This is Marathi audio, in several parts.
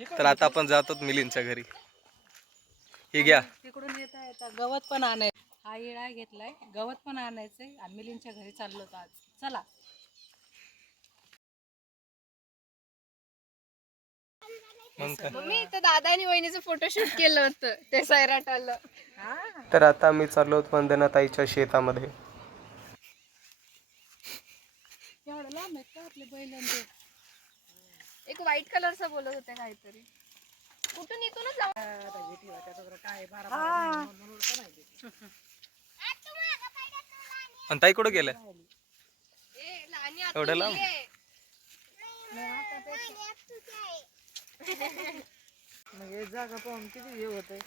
तर आता आपण जातो मिलिंदच्या घरी. हे घ्या. तिकडून येता गवत पण आणायचं. हा इळा घेतलाय, गवत पण आणायचंय आणि मिलिंदच्या घरी चाललो होतो आज. चला. मी तर दादा आणि वहिनीचं फोटोशूट केलं होतं ते सैराट आलं. तर आता मी चाललो वंदनाताईच्या शेतामध्ये. एवढं लांब आहेत का आपले बैल? एक व्हाईट कलरचा बोलत होते काहीतरी. कुठून इथूनच जाऊ. आणि ताई कुठं गेलं एवढं लांब? जागा पाहून किती हे होतंय.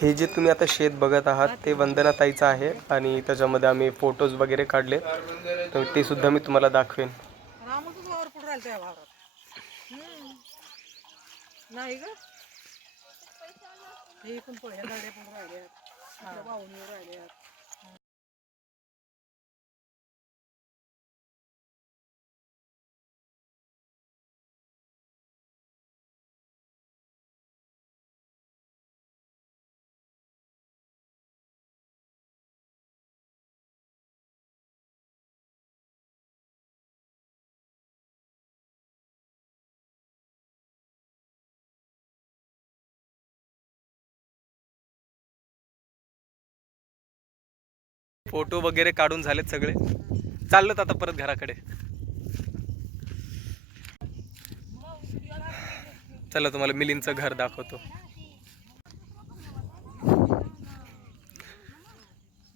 हे जे तुम्ही आता शेत बघत आहात ते वंदनाताईचं आहे आणि त्याच्यामध्ये आम्ही फोटोज वगैरे काढले, तर ते सुद्धा मी तुम्हाला दाखवेन. रामाचंच वावर कुठं राहिलं त्या वावरात? नाही ग, हे पण ह्या गाड्या पण राहिल्या, वाहून राहिल्या. फोटो वगैरे काढून झालेत सगळे. चाललोत आता परत घराकडे. चला तुम्हाला मिलिंदचं घर दाखवतो.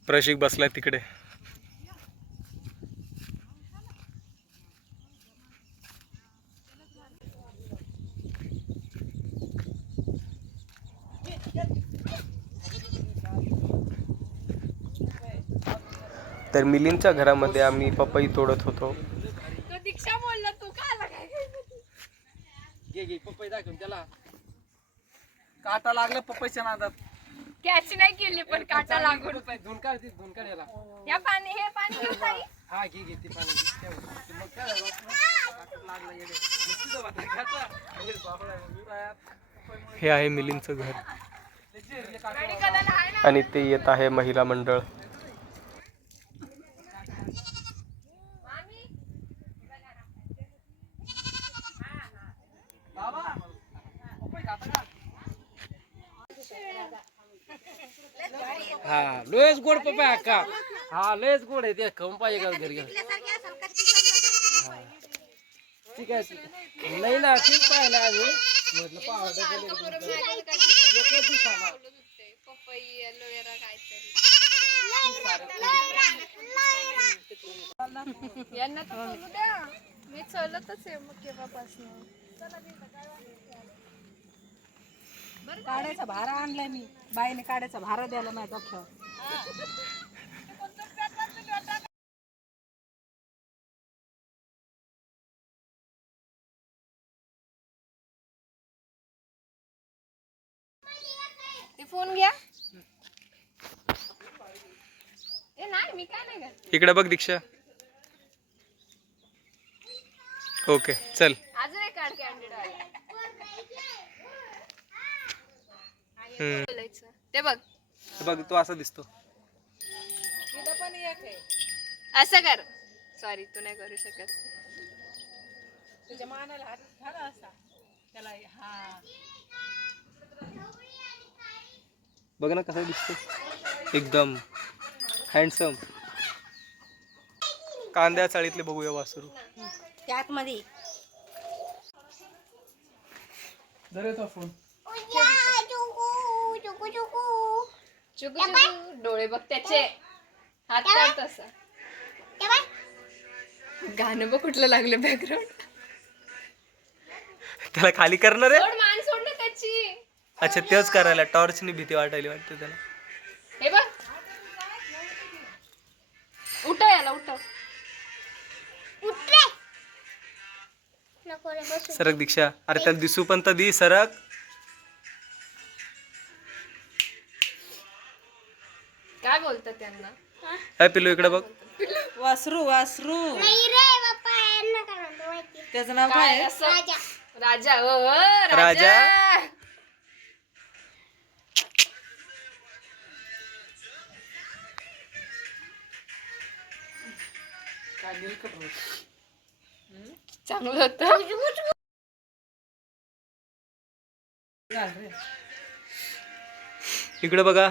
प्रशिक बसलाय तिकडे. तर मिलिंदच्या घरामध्ये आम्ही पपई तोडत होतो. तो दीक्षा बोलला तू का आला काय? घे पपई दाखवून त्याला. काटा लागला पपईच्या नादात. कॅच नाही केली पण काटा लागून पण. धुन काढ याला. या पाणी हे पाणी घेऊ ताई. हा घे ते पाणी. मग काय लागला येडे. हे आहे मिलिंदचं घर मेडिकल आहे ना. आणि ते येत आहे महिला मंडळ. हा लयच गोड पपई अक्का. हा लयच गोड आहे ते. खाऊन पाहिजे का घरी? ठीक आहे नाही ना ठीक पाहिलं आम्ही म्हटलं पावडर पपई एलोवेरा काहीतरी. यांना तर बोलू द्या. मी चलतच आहे मग केव्हापासून. काड्याचा भारा आणलाय मी. बाईने काड्याचा भारा द्यायला माझ्या डोक्यावर. ते फोन घ्या. ए नाही मी काय नाही करत. इकडे बघ दीक्षा. ओके चल. अजून एक काढ कॅन्डिड वाला. बोलायचं ते बघ. बघ तो असा दिसतो. इथं पण एक आहे. असं कर. सॉरी तू नाही करू शकत. तुझ्या मानाला हात घाला असा त्याला. हा बघ ना कसा दिसतो एकदम हँडसम. कांद्या चाळीतले बघूया वासरू. त्यात मध्ये जरा तो फोन. चुकू डोळे बघ त्याचे. हात काढ तसा. गाणं बघ कुठलं लागलं बॅकग्राऊंड. त्याला खाली करणार आहे. सोड मान सोड ना त्याची. अच्छा तेच करायला टॉर्चनी भीती वाटायली वाटते त्याला. हे बघ उठव याला उठव. सरक दीक्षा. अरे त्याला दिसू पण तर दी सरक. काय बोलतात त्यांना? काय पिलू इकडे बघ. वासरू वासरू. नाही रे बाप्पा त्याचं नाव काय काय आहे? असं राजा ओ राजा. चांगलं होतं. इकडे बघा.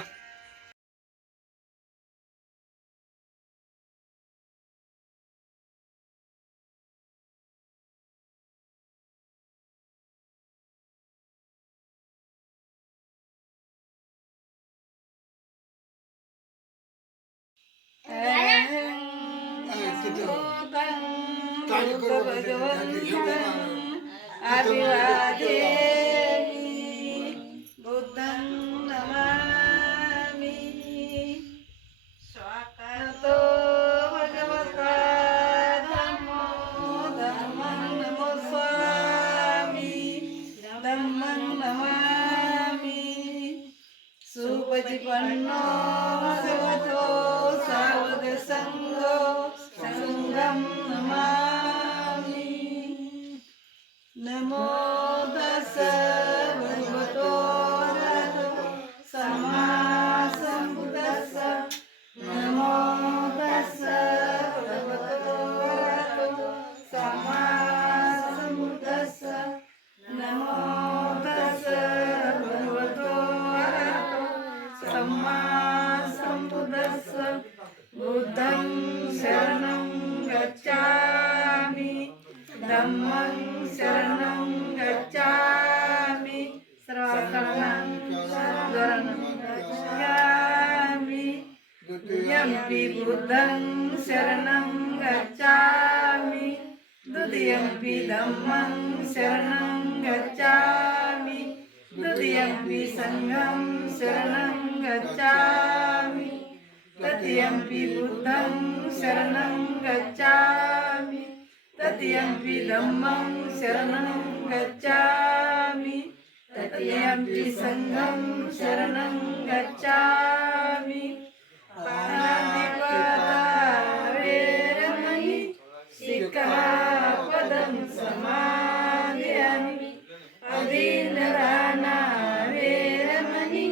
बुद्धं नमामि स्वाकातो भगवता धम्मो धम्मं नमस्वामि धम्मं नमामि सुपतिपन्नो भगवतो सावधसङ्घो सङ्घं नमामि नमो तस्स भगवतो अरहतो सम्मा सम्बुद्धस्स नमो तस्स भगवतो अरहतो सम्मा सम्बुद्धस्स नमो तस्स भगवतो अरहतो सम्मा सम्बुद्धस्स बुद्धं शरणं गच्छामि धम्मं शरणं गच्छामि सर्वशरणं शरणं गच्छामि द्वितीयम्पि बुद्धं शरणं गच्छामि द्वितीयम्पि धम्मं शरणं गच्छामि द्वितीयम्पि संघं शरणं गच्छामि तृतीयम्पि बुद्धं शरणं गच्छामि तृतीयम्पि धम्मं शरणं गच्छामि तृतीयम्पि संघं शरणं गच्छामि पाणातिपाता वेरमणि सिक्खापदं समादयामि अदीनदाना वेरमणि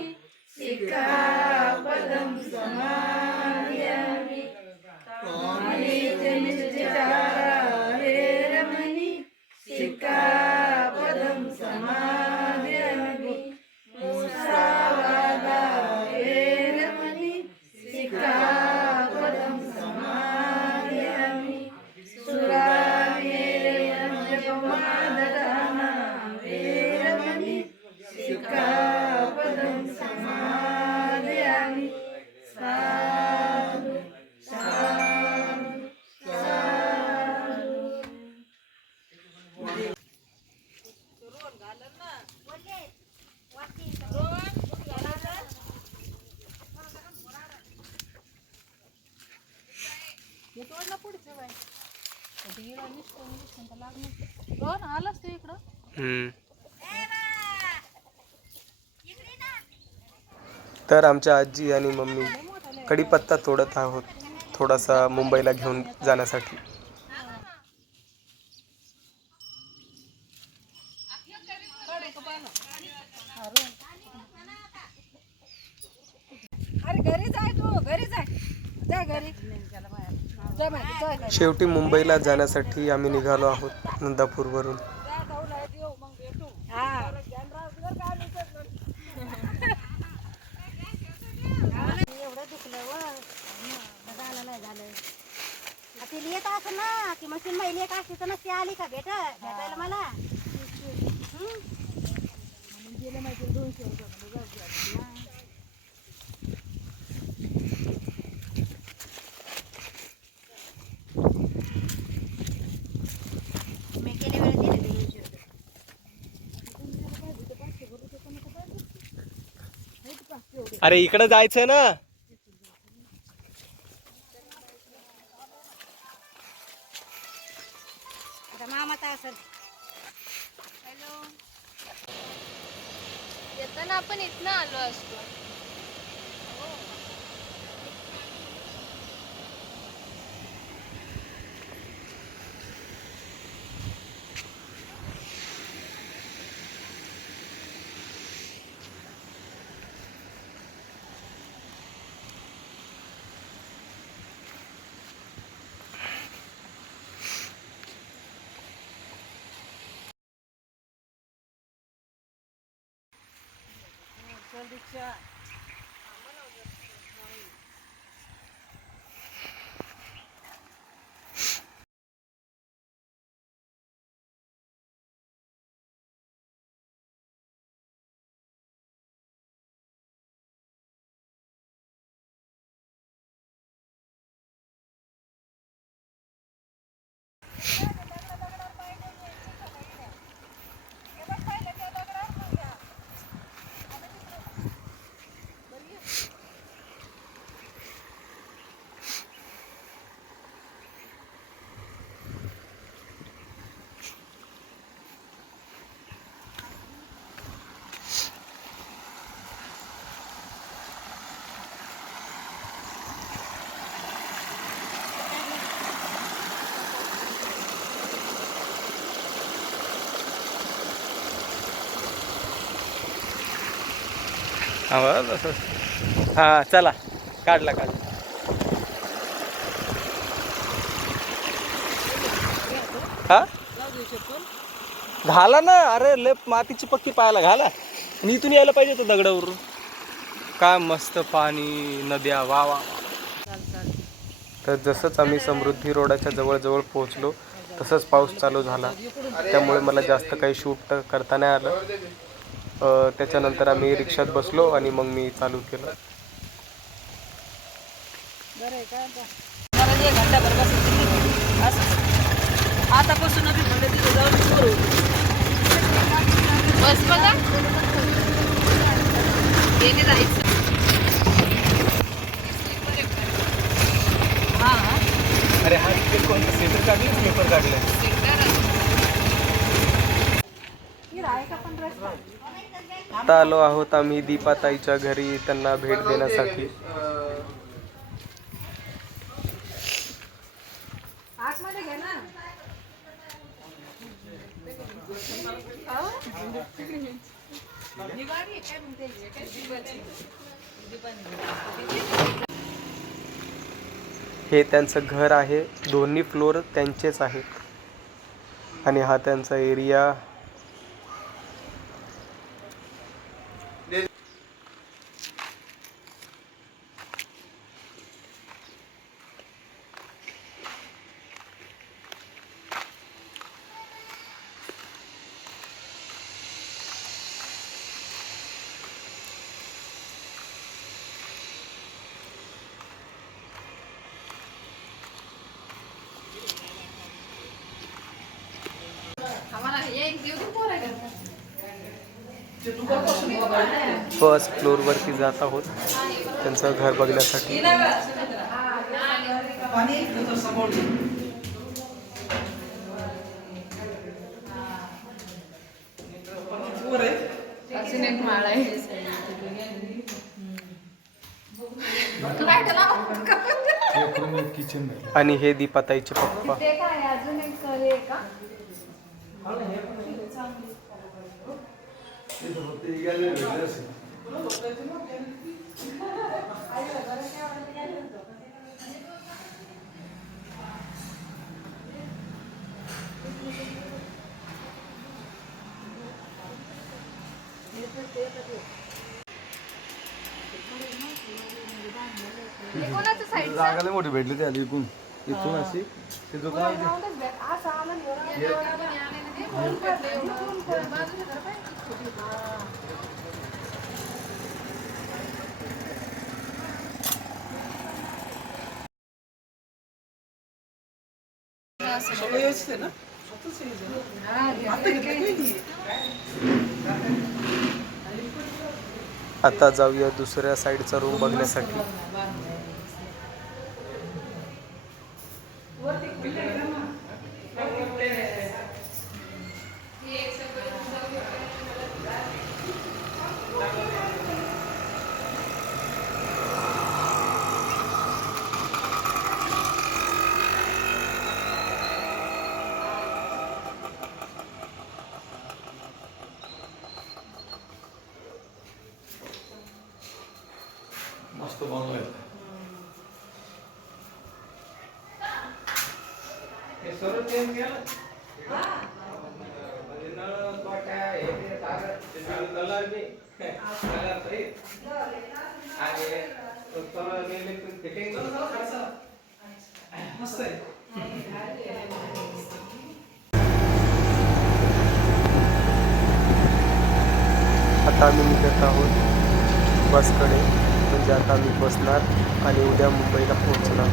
सिक्खापदं समादयामि अनित्यमिच्चारा वेरमणि सिक्खापदं समादयामि मुसावादा वेरमणि सिक्खापदं समादयामि सुरामेरयज्ञपमाददाना वेरमणि सिक्खापदं समादयामि साधु साधु साधु आलास तू इकडं. तर आमच्या आजी आणि मम्मी कढीपत्ता तोडत आहोत थोडासा मुंबईला घेऊन जाण्यासाठी. अरे घरी जाय तू, घरी जाय, जा घरी. जा बाई, जा घरी. शेवटी मुंबईला जाण्यासाठी आम्ही निघालो आहोत नंदापूरवरून. जा जाऊ लाईट येऊ मग भेटू. हा. एवढं दुखलं व झालं नाही झालं ती येत असं ना की मशीन महिला एक असते तर नसती आली का भेटायला मला गेलं माहिती 200 मी गेल्या वेळेस दिले 200. अरे इकडे जायचं ना. आता मामाचा असेल. हॅलो, येताना आपण इथनं आलो असतो. हा चला, काढला. हा घाला ना, अरे लय मातीची पक्की पायाला घाला. आणि इथून यायला पाहिजे होतं दगडावरून. काय मस्त पाणी, नद्या, वा वा. तर जसंच आम्ही समृद्धी रोडाच्या जवळ पोहोचलो तसंच पाऊस चालू झाला. त्यामुळे मला जास्त काही शूट करता नाही आलं. त्याच्यानंतर आम्ही रिक्षात बसलो आणि मग मी चालू केलं. आतापासून आम्ही म्हणलं तिथे जाऊन सुरू बस बघा येणे जायचं. अरे हा तिकीट कोणतं, स्लीपर काढलं, स्लीपर काढलं? आता आलो आहोत आम्ही दीपाताईच्या घरी त्यांना भेट देण्यासाठी. हे त्यांचं घर आहे, दोन्ही फ्लोर त्यांचेच आहेत आणि हा त्यांचा एरिया. फर्स्ट फ्लोअरवरती जात आहोत त्यांचं घर बघण्यासाठी. अजून एक माळ आहे. आणि हे दीपाताईचे पप्पा. ते काय अजून एक हे का? हे कोणाचं साईडचं? जागाला मोठी भेटली त्याला इथून अशी ते जो काय आता जाऊया दुसऱ्या साईडचा रूम बघण्यासाठी. मस्त बनवलंय. हे आता आम्ही निघत आहोत बसकडे, म्हणजे आता आम्ही बसणार आणि उद्या मुंबईला पोहोचणार.